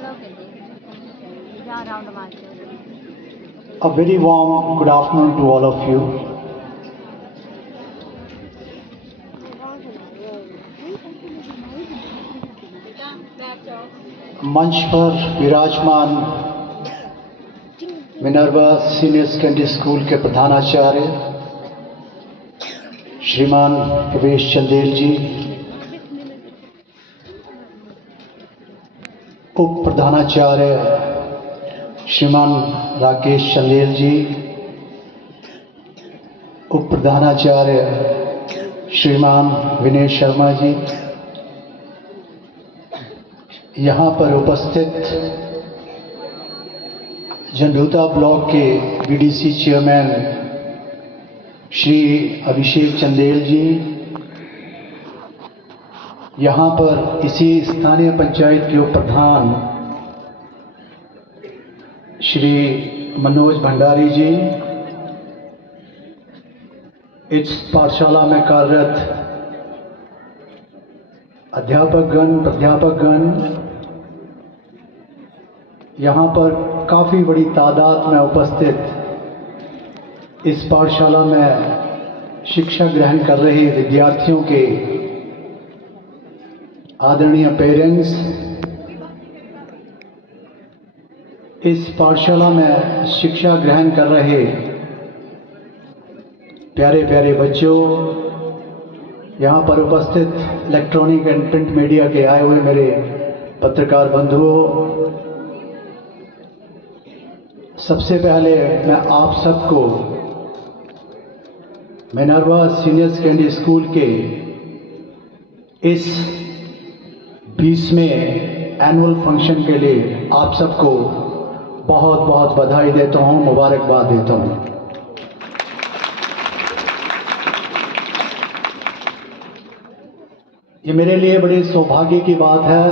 A very warm good afternoon to all of you. मंच पर विराजमान मिनर्वा सीनियर सेकेंडरी स्कूल के प्रधानाचार्य श्रीमान प्रवेश चंदेल जी, उप प्रधानाचार्य श्रीमान राकेश चंदेल जी, उप प्रधानाचार्य श्रीमान विनय शर्मा जी, यहाँ पर उपस्थित झंडूता ब्लॉक के बीडीसी चेयरमैन श्री अभिषेक चंदेल जी, यहाँ पर इसी स्थानीय पंचायत के उप प्रधान श्री मनोज भंडारी जी, इस पाठशाला में कार्यरत अध्यापकगण, प्राध्यापकगण, यहाँ पर काफ़ी बड़ी तादाद में उपस्थित इस पाठशाला में शिक्षा ग्रहण कर रहे विद्यार्थियों के आदरणीय पेरेंट्स, इस पाठशाला में शिक्षा ग्रहण कर रहे प्यारे प्यारे बच्चों, यहाँ पर उपस्थित इलेक्ट्रॉनिक एंड प्रिंट मीडिया के आए हुए मेरे पत्रकार बंधुओं, सबसे पहले मैं आप सबको मिनर्वा सीनियर सेकेंडरी स्कूल के इस 20वें एनुअल फंक्शन के लिए आप सबको बहुत बहुत बधाई देता हूँ, मुबारकबाद देता हूँ। ये मेरे लिए बड़े सौभाग्य की बात है।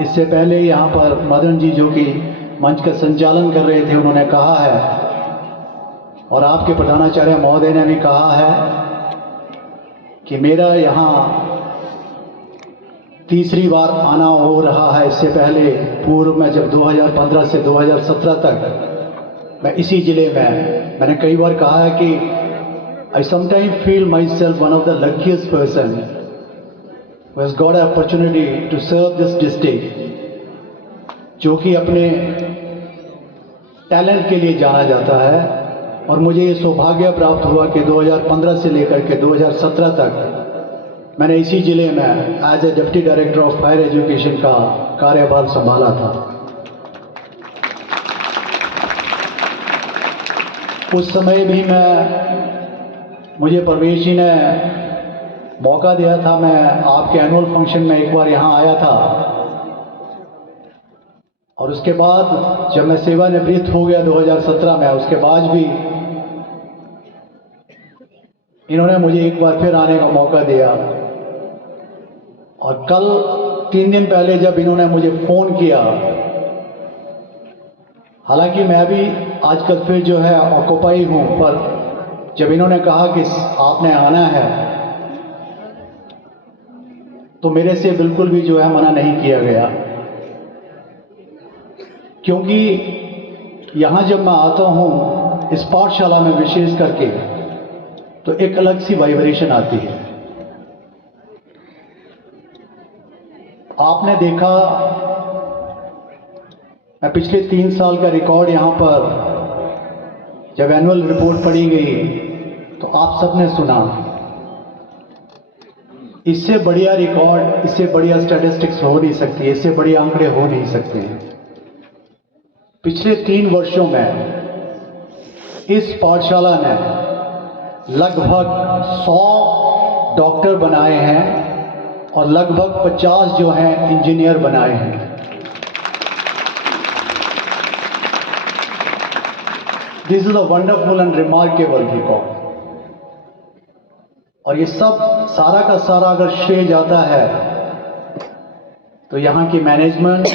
इससे पहले यहाँ पर मदन जी जो कि मंच का संचालन कर रहे थे, उन्होंने कहा है और आपके प्रधानाचार्य महोदय ने भी कहा है कि मेरा यहाँ तीसरी बार आना हो रहा है। इससे पहले पूर्व में जब 2015 से 2017 तक मैं इसी ज़िले में, मैंने कई बार कहा है कि आई sometime feel my self one of the luckiest person who has got an opportunity to serve this district, जो कि अपने टैलेंट के लिए जाना जाता है। और मुझे ये सौभाग्य प्राप्त हुआ कि 2015 से लेकर के 2017 तक मैंने इसी ज़िले में as a deputy director of higher education का कार्यभार संभाला था। उस समय भी मुझे प्रवेश जी ने मौका दिया था, मैं आपके एनुअल फंक्शन में एक बार यहाँ आया था और उसके बाद जब मैं सेवानिवृत्त हो गया 2017 में, उसके बाद भी इन्होंने मुझे एक बार फिर आने का मौका दिया। और कल 3 दिन पहले जब इन्होंने मुझे फ़ोन किया, हालांकि मैं भी आजकल फिर जो है ऑक्यूपाई हूँ, पर जब इन्होंने कहा कि आपने आना है तो मेरे से बिल्कुल भी जो है मना नहीं किया गया, क्योंकि यहाँ जब मैं आता हूँ इस पाठशाला में विशेष करके, तो एक अलग सी वाइब्रेशन आती है। आपने देखा, मैं पिछले 3 साल का रिकॉर्ड यहाँ पर जब एनुअल रिपोर्ट पढ़ी गई तो आप सबने सुना। इससे बढ़िया रिकॉर्ड, इससे बढ़िया स्टैटिस्टिक्स हो नहीं सकती, इससे बढ़िया आंकड़े हो नहीं सकते हैं। पिछले 3 वर्षों में इस पाठशाला ने लगभग 100 डॉक्टर बनाए हैं और लगभग 50 जो हैं इंजीनियर बनाए हैं। This is a wonderful and remarkable record. और ये सब सारा का सारा अगर श्रेय जाता है तो यहाँ की मैनेजमेंट,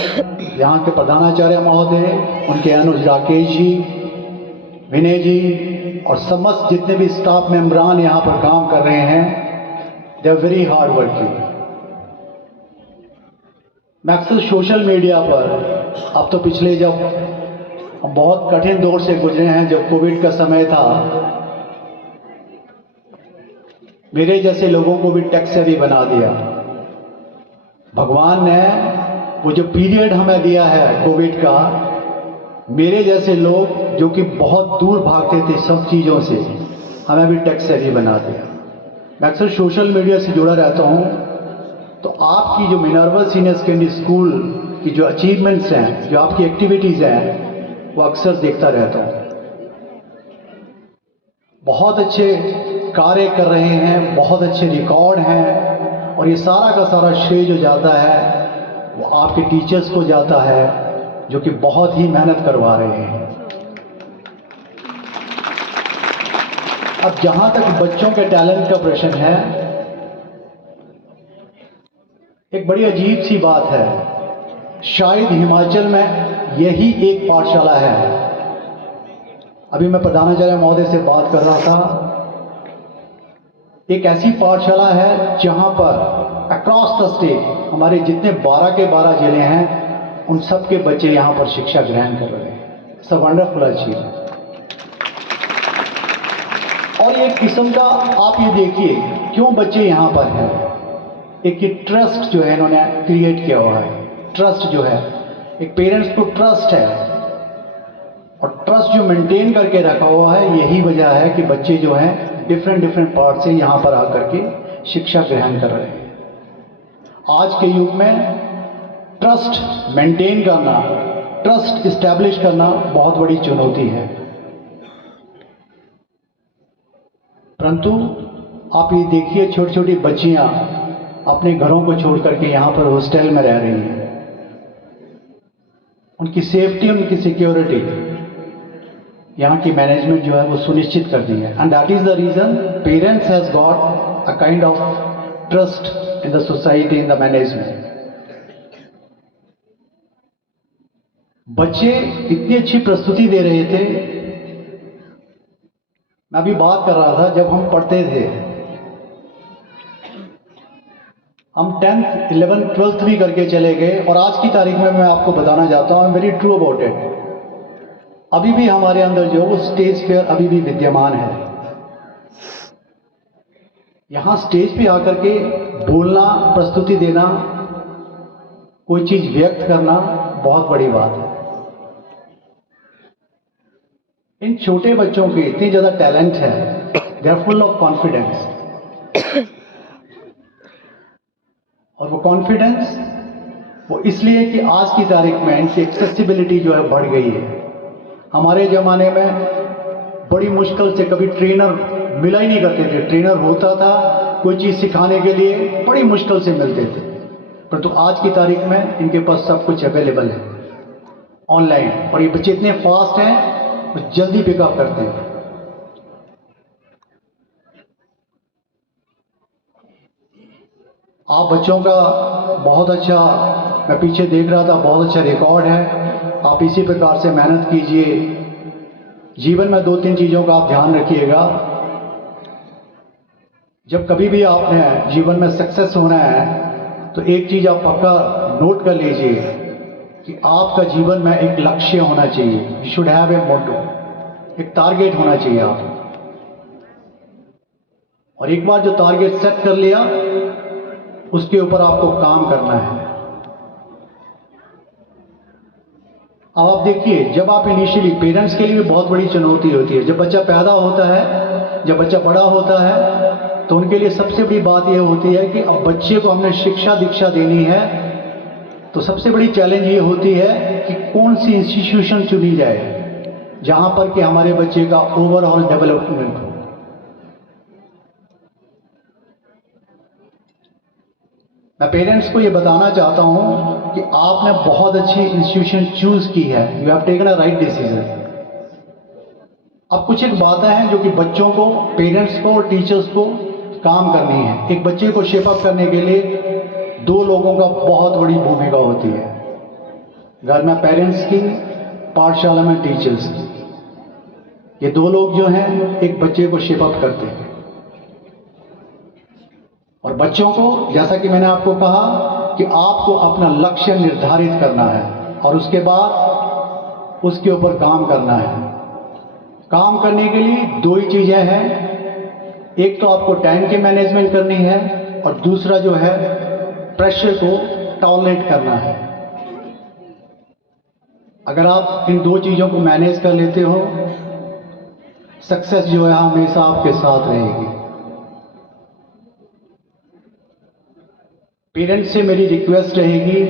यहाँ के प्रधानाचार्य महोदय, उनके अनुज राकेश जी, विनय जी और समस्त जितने भी स्टाफ मेंबरान यहाँ पर काम कर रहे हैं, they are very hard working. मैं अक्सर सोशल मीडिया पर अब तो पिछले जब हम बहुत कठिन दौर से गुजरे हैं, जब कोविड का समय था, मेरे जैसे लोगों को भी टेक सेवी बना दिया। भगवान ने वो जो पीरियड हमें दिया है कोविड का, मेरे जैसे लोग जो कि बहुत दूर भागते थे सब चीज़ों से, हमें भी टेक सेवी बना दिया। मैं अक्सर सोशल मीडिया से जुड़ा रहता हूँ, तो आपकी जो मिनर्वा सीनियर सेकेंडरी स्कूल की जो अचीवमेंट्स हैं, जो आपकी एक्टिविटीज़ हैं, वो अक्सर देखता रहता हूँ। बहुत अच्छे कार्य कर रहे हैं, बहुत अच्छे रिकॉर्ड हैं, और ये सारा का सारा श्रेय जो जाता है वो आपके टीचर्स को जाता है, जो कि बहुत ही मेहनत करवा रहे हैं। अब जहां तक बच्चों के टैलेंट का प्रश्न है, एक बड़ी अजीब सी बात है, शायद हिमाचल में यही एक पाठशाला है। अभी मैं प्रधानाचार्य महोदय से बात कर रहा था, एक ऐसी पाठशाला है जहां पर अक्रॉस द स्टेट हमारे जितने 12 के 12 जिले हैं, उन सब के बच्चे यहां पर शिक्षा ग्रहण कर रहे हैं। It's a wonderful achievement. और एक किस्म का आप ये देखिए क्यों बच्चे यहां पर हैं, एक ये ट्रस्ट जो है इन्होंने क्रिएट किया हुआ है। ट्रस्ट जो है, एक पेरेंट्स को ट्रस्ट है, और ट्रस्ट जो मेंटेन करके रखा हुआ है, यही वजह है कि बच्चे जो हैं डिफरेंट पार्ट से यहां पर आकर के शिक्षा ग्रहण कर रहे हैं। आज के युग में ट्रस्ट मेंटेन करना, ट्रस्ट इस्टेब्लिश करना बहुत बड़ी चुनौती है। परंतु आप ये देखिए, छोटी छोटी बच्चियां अपने घरों को छोड़ करके यहां पर हॉस्टल में रह रही हैं। उनकी सेफ्टी, उनकी सिक्योरिटी यहाँ की मैनेजमेंट जो है वो सुनिश्चित कर दी है। And that is the reason parents has got a kind of trust in the society, in the management. बच्चे इतनी अच्छी प्रस्तुति दे रहे थे। मैं अभी बात कर रहा था, जब हम पढ़ते थे, हम 10th, 11th, 12th भी करके चले गए, और आज की तारीख में मैं आपको बताना चाहता हूँ, वेरी ट्रू अबाउट इट। अभी भी हमारे अंदर जो वो स्टेज फेयर अभी भी विद्यमान है। यहां स्टेज पे आकर के बोलना, प्रस्तुति देना, कोई चीज व्यक्त करना बहुत बड़ी बात है। इन छोटे बच्चों के इतनी ज्यादा टैलेंट है, they are full of confidence. और वो कॉन्फिडेंस वो इसलिए कि आज की तारीख में इनकी एक्सेसिबिलिटी जो है बढ़ गई है। हमारे ज़माने में बड़ी मुश्किल से कभी ट्रेनर मिला ही नहीं करते थे। ट्रेनर होता था कोई चीज़ सिखाने के लिए, बड़ी मुश्किल से मिलते थे। परंतु आज की तारीख में इनके पास सब कुछ अवेलेबल है ऑनलाइन, और ये बच्चे इतने फास्ट हैं, वो जल्दी पिकअप करते हैं। आप बच्चों का बहुत अच्छा, मैं पीछे देख रहा था, बहुत अच्छा रिकॉर्ड है। आप इसी प्रकार से मेहनत कीजिए। जीवन में 2-3 चीज़ों का आप ध्यान रखिएगा। जब कभी भी आपने जीवन में सक्सेस होना है, तो एक चीज़ आप पक्का नोट कर लीजिए कि आपका जीवन में एक लक्ष्य होना चाहिए। यू शुड हैव ए मोटो, एक टारगेट होना चाहिए आप। और एक बार जो टारगेट सेट कर लिया, उसके ऊपर आपको काम करना है। अब आप देखिए, जब आप इनिशियली, पेरेंट्स के लिए भी बहुत बड़ी चुनौती होती है। जब बच्चा पैदा होता है, जब बच्चा बड़ा होता है, तो उनके लिए सबसे बड़ी बात यह होती है कि अब बच्चे को हमने शिक्षा दीक्षा देनी है, तो सबसे बड़ी चैलेंज ये होती है कि कौन सी इंस्टीट्यूशन चुनी जाए जहां पर कि हमारे बच्चे का ओवरऑल डेवलपमेंट हो। मैं पेरेंट्स को ये बताना चाहता हूं कि आपने बहुत अच्छी इंस्टीट्यूशन चूज की है। You have taken a right decision. अब कुछ एक बातें हैं जो कि बच्चों को, पेरेंट्स को और टीचर्स को काम करनी है। एक बच्चे को शेप अप करने के लिए 2 लोगों का बहुत बड़ी भूमिका होती है। घर में पेरेंट्स की, पाठशाला में टीचर्स की। ये 2 लोग जो हैं एक बच्चे को शेप अप करते हैं। और बच्चों को, जैसा कि मैंने आपको कहा कि आपको अपना लक्ष्य निर्धारित करना है। और उसके बाद उसके ऊपर काम करना है। काम करने के लिए दो ही चीज़ें हैं, एक तो आपको टाइम की मैनेजमेंट करनी है और दूसरा जो है प्रेशर को टॉलरेट करना है। अगर आप इन दो चीज़ों को मैनेज कर लेते हो, सक्सेस जो है हमेशा आपके साथ रहेगी। पेरेंट्स से मेरी रिक्वेस्ट रहेगी,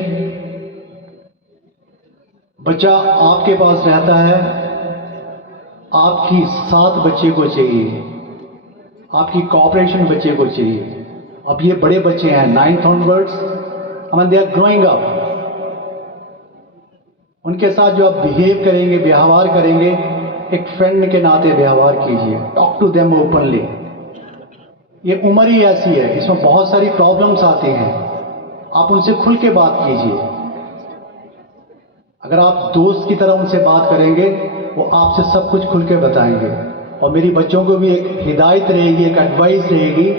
बच्चा आपके पास रहता है, आपकी साथ बच्चे को चाहिए, आपकी कोऑपरेशन बच्चे को चाहिए। अब ये बड़े बच्चे हैं, 9th onwards, they are growing up. उनके साथ जो आप बिहेव करेंगे, व्यवहार करेंगे, एक फ्रेंड के नाते व्यवहार कीजिए। Talk to them openly. ये उम्र ही ऐसी है, इसमें बहुत सारी प्रॉब्लम्स आती हैं, आप उनसे खुल के बात कीजिए। अगर आप दोस्त की तरह उनसे बात करेंगे, वो आपसे सब कुछ खुल के बताएंगे। और मेरी बच्चों को भी एक हिदायत रहेगी, एक एडवाइस रहेगी,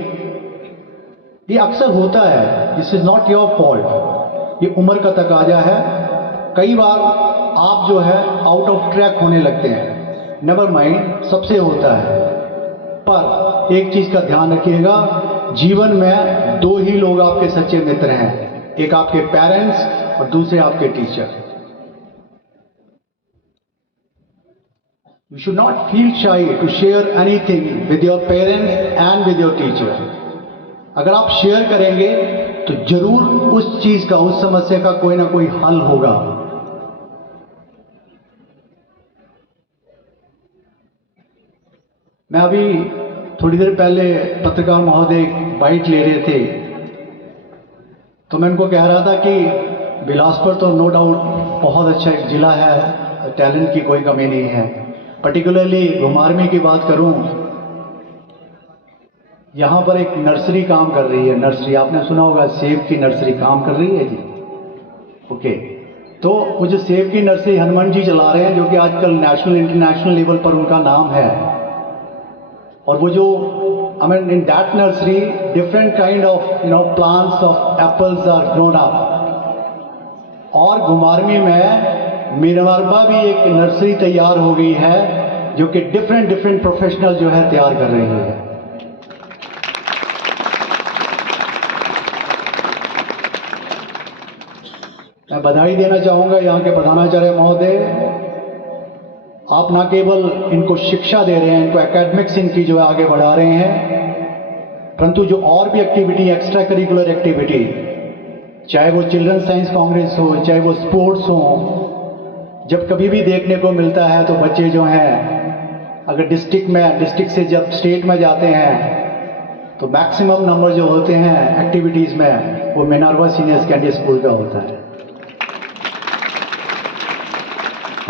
ये अक्सर होता है, this is not your fault, ये उम्र का तकाजा है। कई बार आप जो है आउट ऑफ ट्रैक होने लगते हैं, नेवर माइंड, सबसे होता है। पर एक चीज का ध्यान रखिएगा, जीवन में दो ही लोग आपके सच्चे मित्र हैं, एक आपके पेरेंट्स और दूसरे आपके teacher. You should not feel shy to share anything with your parents and with your teacher. अगर आप शेयर करेंगे तो जरूर उस चीज का, उस समस्या का कोई ना कोई हल होगा। मैं अभी थोड़ी देर पहले पत्रकार महोदय बाइट ले रहे थे, तो मैं उनको कह रहा था कि बिलासपुर तो नो डाउट बहुत अच्छा एक जिला है, टैलेंट की कोई कमी नहीं है। पर्टिकुलरली घुमारवीं की बात करूं, यहां पर एक नर्सरी काम कर रही है। नर्सरी आपने सुना होगा, सेब की नर्सरी काम कर रही है जी। ओके, तो वो जो सेब की नर्सरी हनुमान जी चला रहे हैं, जो कि आजकल नेशनल इंटरनेशनल लेवल पर उनका नाम है। और वो जो in that nursery different kind of plants of apples are grown up. और घुमारवीं में मिनर्वा भी एक नर्सरी तैयार हो गई है, जो कि डिफरेंट प्रोफेशनल जो है तैयार कर रही है। मैं बधाई देना चाहूंगा यहाँ के प्रधानाचार्य महोदय, आप न केवल इनको शिक्षा दे रहे हैं, इनको एकेडमिक्स इनकी जो है आगे बढ़ा रहे हैं, परंतु जो और भी एक्टिविटी, एक्स्ट्रा करिकुलर एक्टिविटी, चाहे वो चिल्ड्रन साइंस कांग्रेस हो, चाहे वो स्पोर्ट्स हो, जब कभी भी देखने को मिलता है तो बच्चे जो हैं, अगर डिस्ट्रिक्ट से जब स्टेट में जाते हैं, तो मैक्सिमम नंबर जो होते हैं एक्टिविटीज में, वो मिनर्वा सीनियर सेकेंडरी स्कूल का होता है।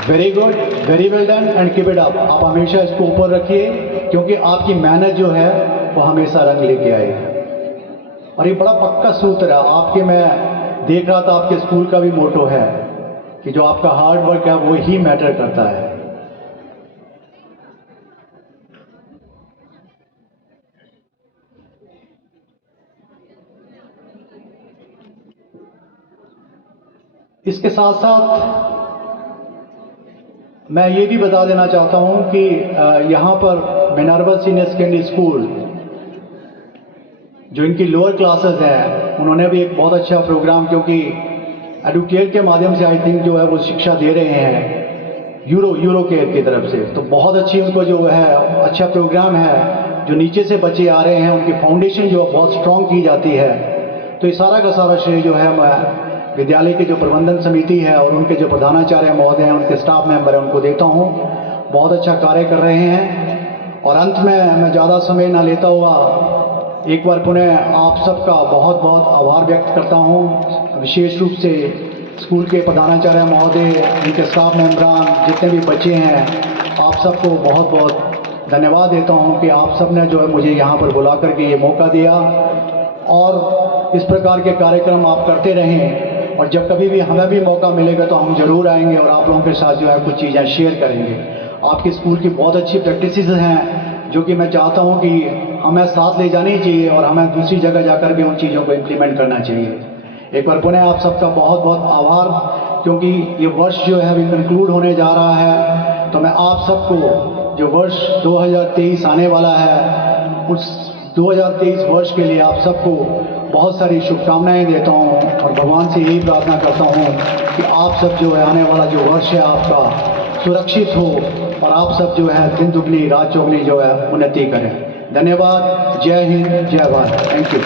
Very good, very well done and keep it up. आप हमेशा इसको ऊपर रखिए, क्योंकि आपकी मेहनत जो है वो हमेशा रंग लेके आएगी। और ये बड़ा पक्का सूत्र है आपके, मैं देख रहा था आपके स्कूल का भी मोटो है कि जो आपका हार्ड वर्क है वो ही मैटर करता है। इसके साथ साथ मैं ये भी बता देना चाहता हूं कि यहाँ पर मिनर्वा सीनियर सेकेंडरी स्कूल, जो इनकी लोअर क्लासेस हैं, उन्होंने भी एक बहुत अच्छा प्रोग्राम, क्योंकि एडुकेयर के माध्यम से आई थिंक जो है वो शिक्षा दे रहे हैं यूरो केयर की तरफ से। तो बहुत अच्छी उनको जो है अच्छा प्रोग्राम है, जो नीचे से बच्चे आ रहे हैं उनकी फाउंडेशन जो है बहुत स्ट्रांग की जाती है। तो ये सारा का सारा श्रेय जो है मैं विद्यालय की जो प्रबंधन समिति है और उनके जो प्रधानाचार्य महोदय हैं, उनके स्टाफ मेंबर हैं, उनको देता हूँ। बहुत अच्छा कार्य कर रहे हैं। और अंत में मैं ज़्यादा समय ना लेता हुआ एक बार पुनः आप सबका बहुत बहुत आभार व्यक्त करता हूँ। विशेष रूप से स्कूल के प्रधानाचार्य महोदय, उनके स्टाफ मेंबरान, जितने भी बच्चे हैं, आप सबको बहुत बहुत धन्यवाद देता हूँ कि आप सब ने जो है मुझे यहाँ पर बुला करके ये मौका दिया। और इस प्रकार के कार्यक्रम आप करते रहें, और जब कभी भी हमें भी मौका मिलेगा तो हम जरूर आएंगे और आप लोगों के साथ जो है कुछ चीज़ें शेयर करेंगे। आपके स्कूल की बहुत अच्छी प्रैक्टिसेस हैं, जो कि मैं चाहता हूं कि हमें साथ ले जानी चाहिए और हमें दूसरी जगह जाकर भी उन चीज़ों को इम्प्लीमेंट करना चाहिए। एक बार पुनः आप सबका बहुत बहुत आभार, क्योंकि ये वर्ष जो है अभी कंक्लूड होने जा रहा है, तो मैं आप सबको जो वर्ष 2023 आने वाला है, उस 2023 वर्ष के लिए आप सबको बहुत सारी शुभकामनाएं देता हूं और भगवान से यही प्रार्थना करता हूं कि आप सब जो है आने वाला जो वर्ष है आपका सुरक्षित हो और आप सब जो है दिन दुगनी रात चौगनी जो है उन्नति करें। धन्यवाद। जय हिंद, जय भारत। Thank you.